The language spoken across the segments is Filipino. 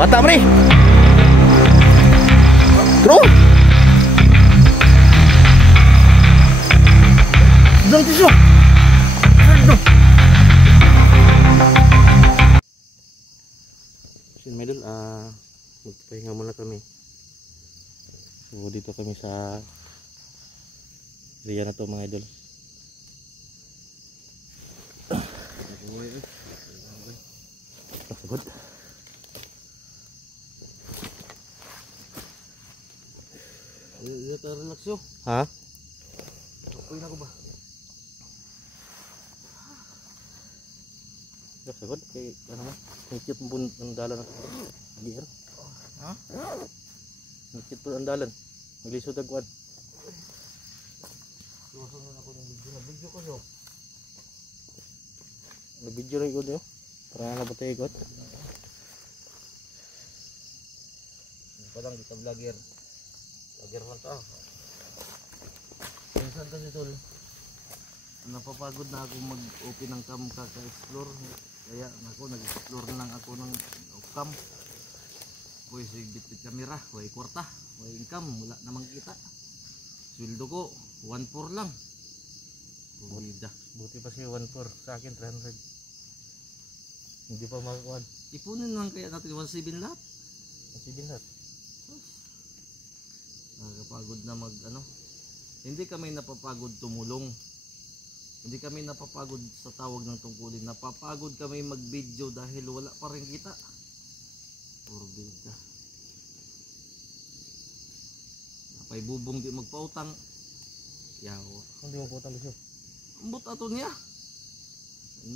Bata pre. Bro. Dong tisu. Sin medul magpahinga muna kami. So dito kami sa area na to mga idol. Pagod. Relax yo. Ha? Okay na ko ba? Pagod kay ano mo? Ngikit mo ang dalan na. Giyan. Ha? Ngikit po ang dalan. Maglisod agwan. Susun na ako ng video na video ko so. Nag-video na ikot yo. Para na batay ikot. Padang kita vlogger. Vlogger man ta. Minsan kasi tol. Napapagod na ako mag-open ng cam kaka-explore. Kaya ako nag-explore na lang ako ng cam. Uy, so bit-bit kamera, way kwarta, way income, wala namang kita. Sweldo ko 1.4 lang. Buti pa siya 1.4, sa akin 300. Hindi pa makakuha. Ipunin lang kaya natin 1.7 lahat. 1.7 lahat. Nakakapagod na mag ano. Hindi kami napapagod tumulong. Hindi kami napapagod sa tawag ng tungkulin. Napapagod kami mag-video dahil wala pa rin kita. Puro bida. Napay bubong di magpautang. Yawa. Hindi magpautang bisyo. Ambot ato niya.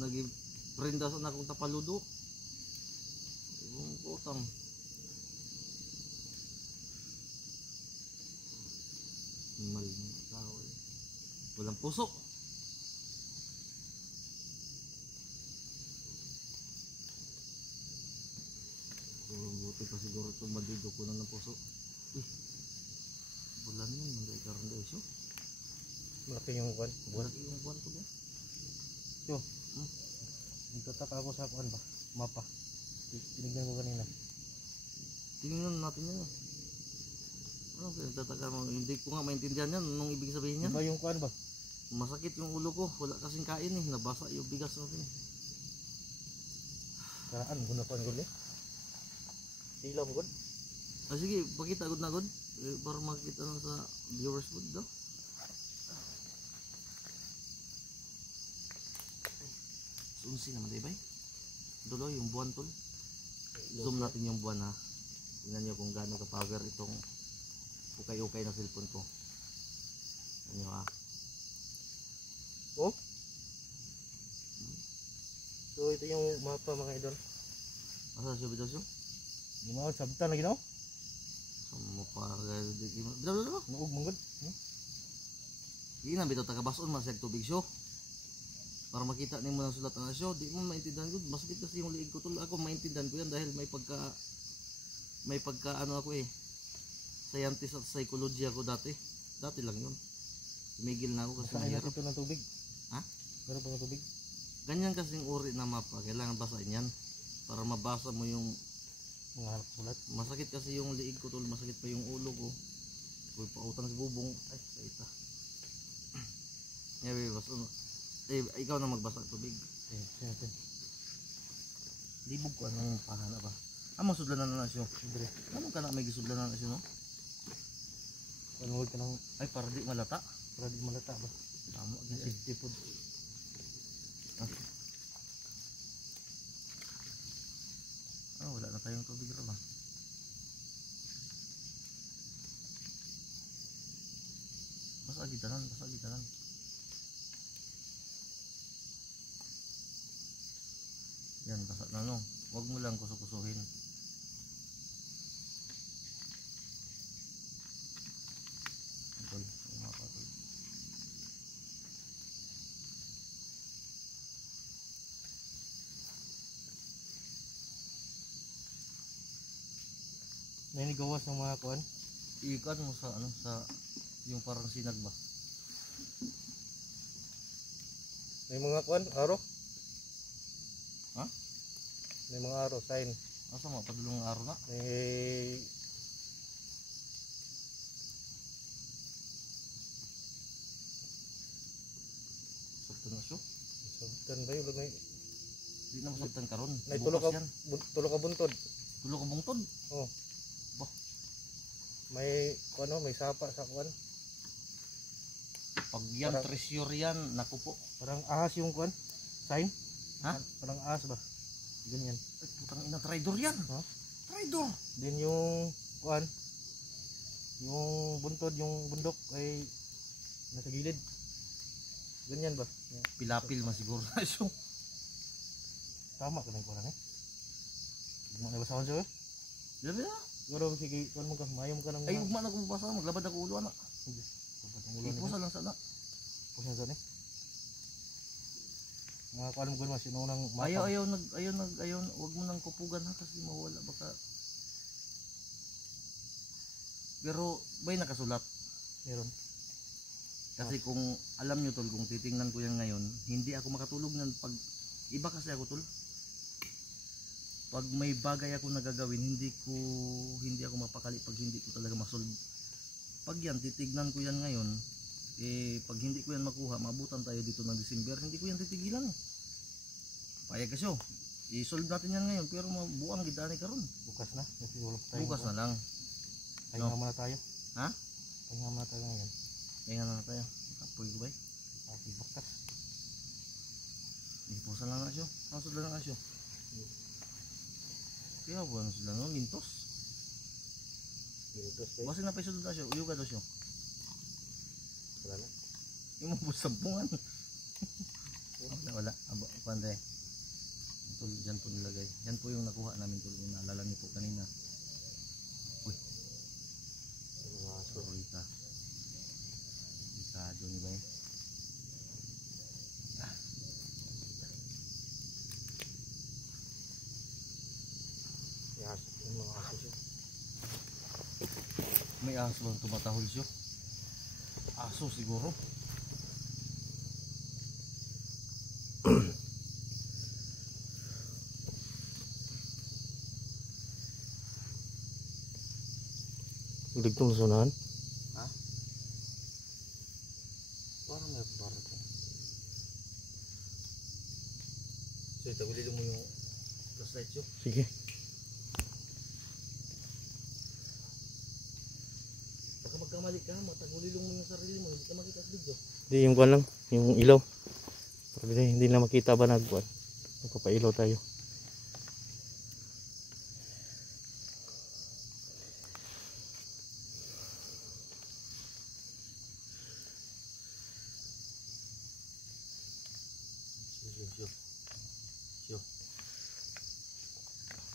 Nag-prendasan akong tapaludo. Ibang pautang. Mal ng tao. Walang puso. Buti pa siguro ito madido ko na ng puso. Bulan yun, hindi karoon daw isyo. Malaki yung buwan. Malaki yung buwan ko yan. Yo, nagtataka ako sa kuwan ba? Mapa. Tinignan ko kanina. Tingnan natin yan. Ano kaya nagtataka mo? Hindi ko nga maintindihan yan. Anong ibig sabihin yan? Diba yung kuwan ba? Masakit yung ulo ko. Wala kasing kain eh. Nabasa yung bigas natin. Karaan, guna pa ang gulo eh. Sila mo god? Sige, pakita god na god para makita na sa viewers mo daw. Sunsi naman tayo bay. Dulo yung buwan tol. Zoom natin yung buwan ha. Tingnan nyo kung gaano ka-power itong ukay-ukay na cellphone ko. Tingnan nyo ha. Oh? So ito yung mapa mga idol. Asa siya bitaw siya? Gimana sabitan lagi no? Sama para bitaw nuog manggod. Di na bitaw taga bason masag tubig siyo. Para makita nimo ng sulat ang siyo, di mo maintindihan gud. Masakit kasi yung liig ko tol. Ako maintindihan ko yan dahil may pagka ano ako eh. Scientist at psychology ako dati. Dati lang yun. Tumigil na ako kasi mahirap. Ito ng tubig. Ha? Meron pa ng tubig? Ganyan kasing uri na mapa. Kailangan basahin yan. Para mabasa mo yung mga sulat. Masakit kasi yung liig ko tol. Masakit pa yung ulo ko. Uy, pautang sa bubong. Ay, kaita. Ngayon, ikaw na magbasa ng tubig. Libog ko anong pahana ba? Amo sudlanan na siyo. Ano ka na may gisudlanan na siyo no? Ano ka nang ay para di malata? Para di malata ba? Amo ang safety food. Wala na tayong tubig ra ba? Basa gitanan. Yan, basa na no. Huwag mo lang kusukusuhin. May nigawas ng mga kuan. Ikan mo sa ano sa yung parang sinag ba? May mga kuan, aro? Ha? May mga aro, sign. Asa mo padulong nga araw na? Sabtan na siya? Sabtan ba yun? Di na masabtan karon. Tulo ka buntod. Tulo ka buntod? Oo. Bah. May sapa sa kuan. Pag yan, treasure yan, naku po. Parang ahas yung kuan. Sign? Ha? Parang ahas ba? Ganyan. Ay, putang ina, traidor yan. Ha? Traidor. Din yung kuan. Yung buntod, yung bundok ay nasa gilid. Ganyan ba? Pilapil masiguro na siya. Tama ka ng kuan eh. Hindi mo nabasahan siya eh. Grabe na. Siguro sige, kuan mo ka, mayom ka ng... Ay, ugma na kung basa, maglabad ako ulo na. Ipusa lang sana. Pusa sa ni. Mga kuan mo mas sinunang mapa. Ayaw, wag mo nang kupugan ha kasi mawala baka. Pero bay nakasulat. Meron. Kasi kung alam nyo tol, kung titingnan ko yan ngayon, hindi ako makatulog nan pag iba kasi ako tol. Pag may bagay ako nagagawin, hindi ako mapakali pag hindi ko talaga masolve. Pag yan titignan ko yan ngayon, pag hindi ko yan makuha, maabutan tayo dito ng December, hindi ko yan titigilan. Payag kasi i-solve natin yan ngayon, pero buang gidani karon. Bukas na. Bukas na lang. Pahinga muna tayo. Ha? Pahinga muna tayo ngayon. Pahinga na tayo. Apoy ko ba? Bukas. Ipusan lang na siya. Ang sudlan na siya. Kaya buwan sila no, mintos. Basta na pa isudlan na siya, uyugan daw siya. Wala na. Yung mga sampungan. Wala. Aba, pande. Diyan po nilagay. Yan po yung nakuha namin tol. Naalala niyo po kanina. Uy. Sorry ka. Ikado ni ba eh. Yung mga aso siya. May aso bang tumatahol siya? Aso siguro. Ligtong sunahan. Ha? Parang may barang ko. So itawilin mo yung flashlight siya. Sige. Baka magkamali ka, matagulilong mo yung sarili mo, hindi ka makita sa video. Hindi yung kuan lang, yung ilaw. Hindi na makita ba nagkuan. Magpapailaw tayo. Siyo.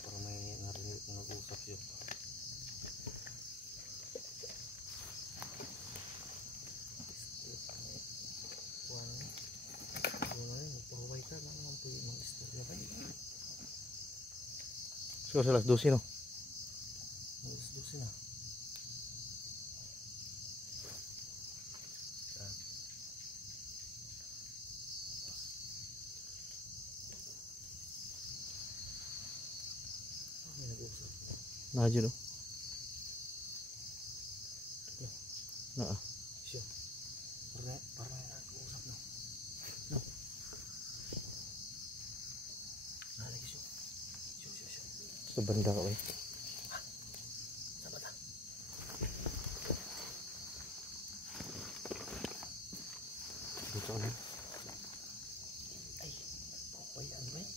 Para may narinig na nag-uusap siyo. Magpahuway ka lang naman po yung mga istorya ba yun? So sa alas 12 no? Alas 12 na. Nadyo no? Naa. Siya. Parang nag-uusap na. No. Nalagi siya. Siya. Sa banda ka ba? Sa bata. Dito ka na. Ay, okay, ano ba yun?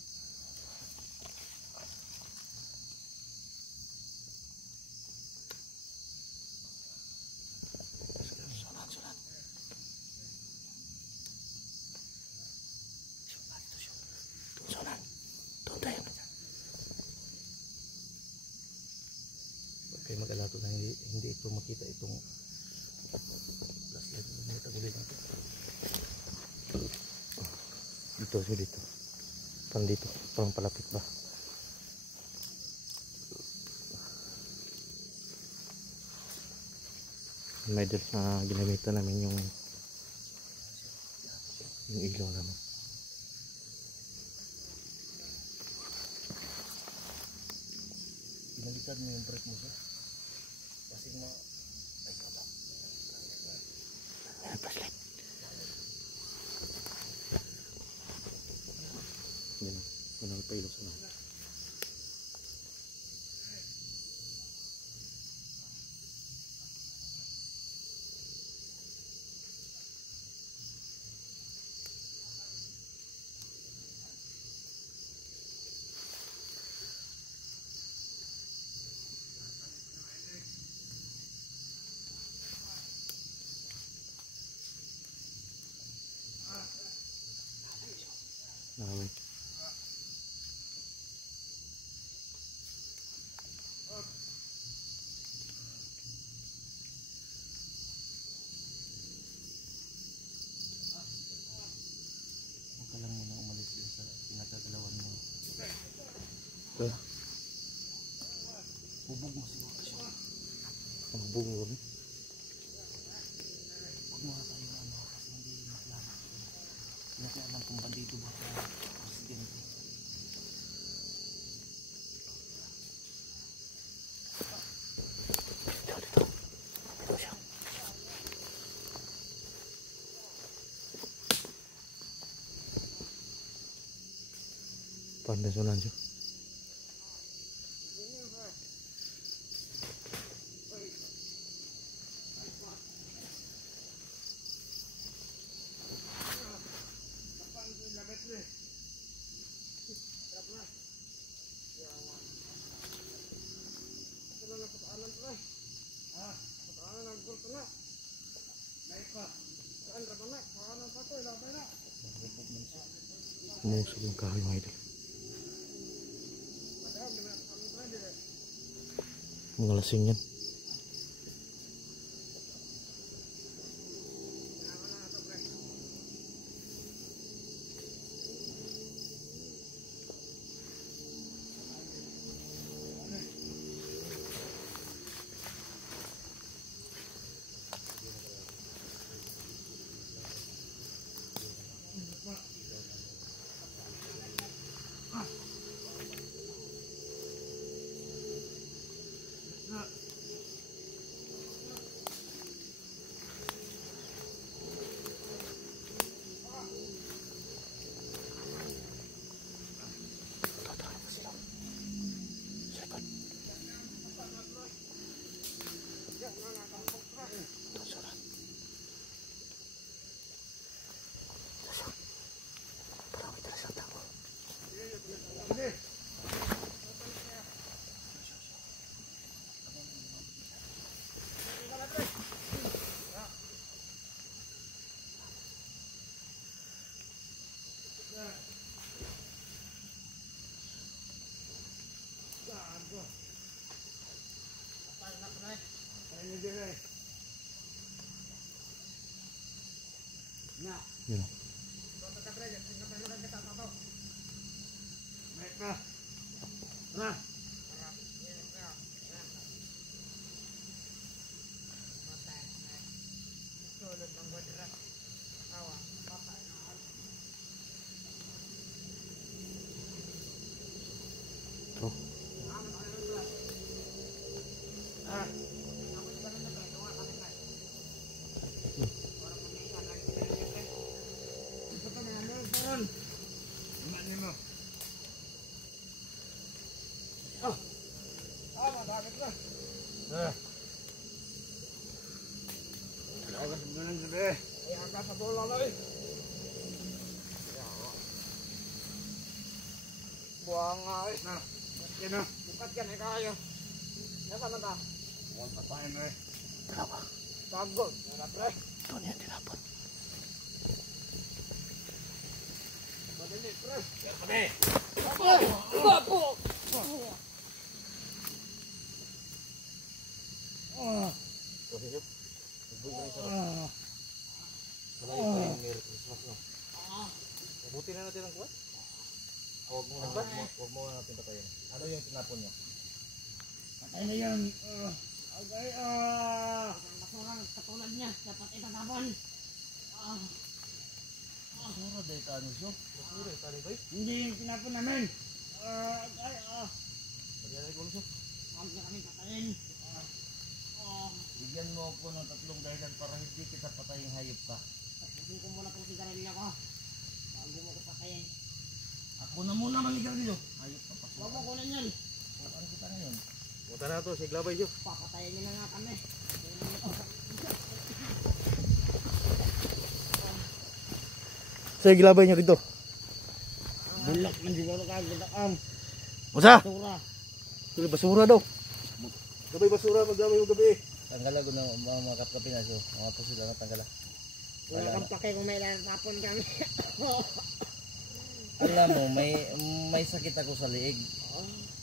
Sunan. Sunan. Doon tayo. Okay, mag-alato na hindi ito makita itong flashlight na tagulin natin. Dito. Parang dito. Parang palapit ba? Medals na ginamitan namin yung ilaw naman. Pinalitan mo yung brake mo siya. Kasi na... Ay, wala. Ayan, flashlight. Yan, kunang pailo sa mga. Nakawin. Huwag ka lang muna umalis din sa pinagagalawan mo. Kaya, Bubog mo siguro siya. ang bungo rin. Huwag mo nga tayo ano kasi hindi maklaro. Hindi natin alam kung bandido ba ito presidente. Dito, dito. Dito siya. Pandasunan siya. Musok yung kahoy mga idol. Mga lasing yan. Yun. Ito. Buang ay. Nah, yan na. Bukat yan ay kayo. Nasa na ta? Buang kapain ay. Kenapa? Pagod. Yan pre. Ito niya tinapon. Madali pre. Yan pre. Bapo. Posisyon. Ibuin sa mga. Malayo pa yung Merry Christmas no. Buti na natin ang kuwan. Huwag mo natin patayin. Ano yung tinapon niya? Patay na yun. Okay, masurang katulad niya. Dapat itatapon. Basura dahil tayo siya. Basura dahil tayo ba? Hindi yung tinapon namin. Marialay ko siya. patayin. Bigyan mo ako ng 3 dahilan para hindi kita patayin, hayop ka. Tapusin ko muna itong sigarilyo ko. Bago mo ko patayin. Ako na muna manigarilyo. Hayop ka, Huwag mo kunin yan. pasukan kita ngayon. Punta na to, siglabay siyo. Papatayin niyo na nga kami. Siglabay niyo rito. Bulak man siguro ka. Gudakam. Musa! Basura. Tuloy basura daw. Gabay basura, magdamay yung gabi. Tanggal ako ng mga kapkapin na siyo. Mga puso lang tanggal. Wala kang pake kung may lalapon kami. Alam mo, may sakit ako sa liig.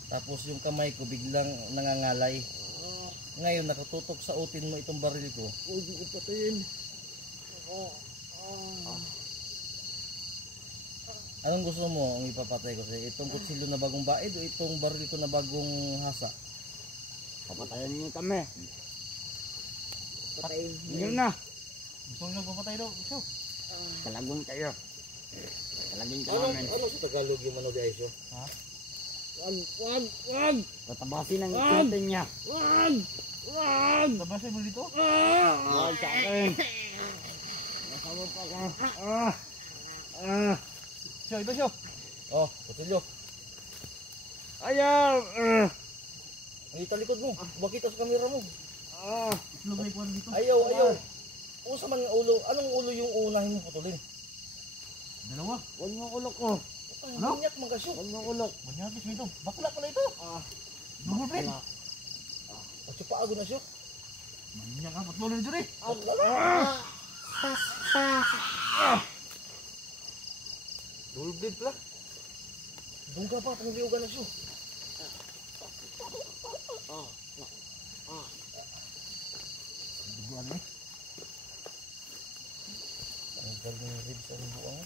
Tapos yung kamay ko biglang nangangalay. Ngayon nakatutok sa utin mo itong baril ko. Huwag mo patayin. Anong gusto mo ang ipapatay ko sa'yo? Itong kutsilyo na bagong baid o itong baril ko na bagong hasa? Papatayin niyo kami. Patayin niyo na. Gusto nyo papatay daw. Siyo. Kalagong kayo. Kalaging ka namin. Ano sa Tagalog yung ano guys? Ha? Wag! Tatabasin ang ikintin niya. Wag! Tabasin mo dito? Wag sa akin. Nasama pa ka. Siyo, ito siyo. Oh, kutsilyo. Ayaw! Ang italikod mo. Bakita sa kamera mo. Lumay ko dito. Ayaw. Usa man nga ulo. Anong ulo yung unahin mo putulin? Dalawa. Huwag mo ulok ko. Ano? Manyak mga kasyo. Huwag mo ulok. Manyagis mo ito. Bakla pala ito. Double plate. O sipago na siyo. Manyak ang patlo na dyan eh. Double blade pala. Dungga pa, pangliugan na siyo. Duguan eh. Ang galing ribs ang buang.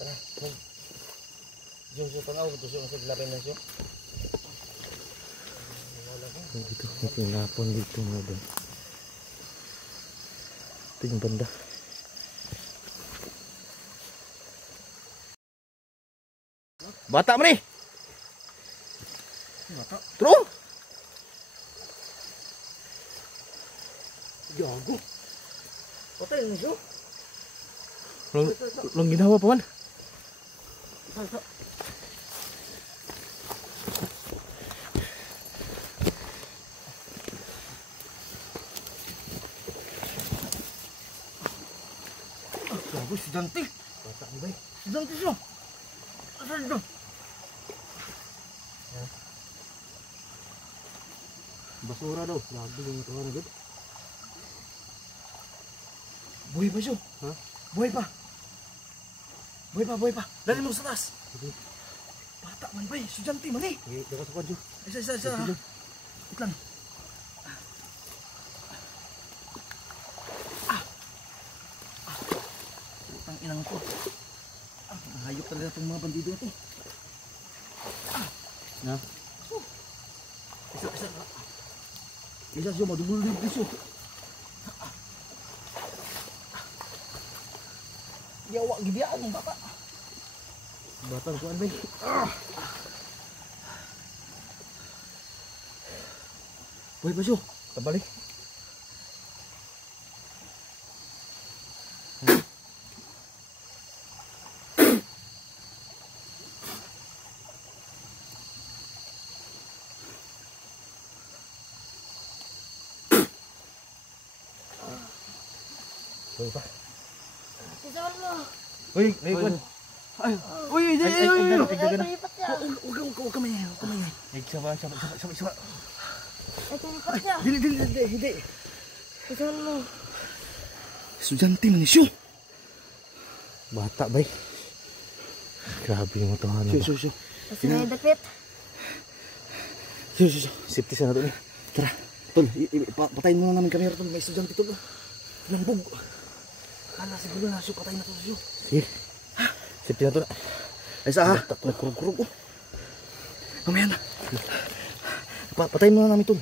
Tara, hug. Diyo, tanaw ko siyo ang siglapin na siyo. Dito, may tinapon dito mga doon. Ito yung banda. Bata mo ni! Bata? True! Gago. Patay na siyo. Long ginawa pa man. Gago, estudyante. Bata mo ba? Estudyante siya. Asan ito? Basura daw. Lagi yung ito na good. Buhay pa siya. Ha? Buhay pa. Buhay pa. Dali mo sa taas. Bata man ba? Estudyante man eh. Dapat sa kwadyo. Isa. Wait lang. Putang inang ko. Hayop talaga itong mga bandido ito. Na? Isa siya, madugul din siya. Yawa, gibiyaan ng bata. Batang kuan ba? Buhay pa siya. Tabali. Buhay pa. Uy, kuan. Ay, uy, huwag ka may. Sama. Hindi. Estudyante man siya. Bata ba? Grabe yung tahanan. Siya. Kasi may dapit. Siya. Safety sa nato ni. Tara, tol, patayin mo na namin kamera tol. May estudyante tol. Lambog. Kala siguro na siya, patayin na tol siya. Sige. Safety na to na. Ay sa ha? Nagkurug-kurug. Mamaya na. Patayin mo na namin tol.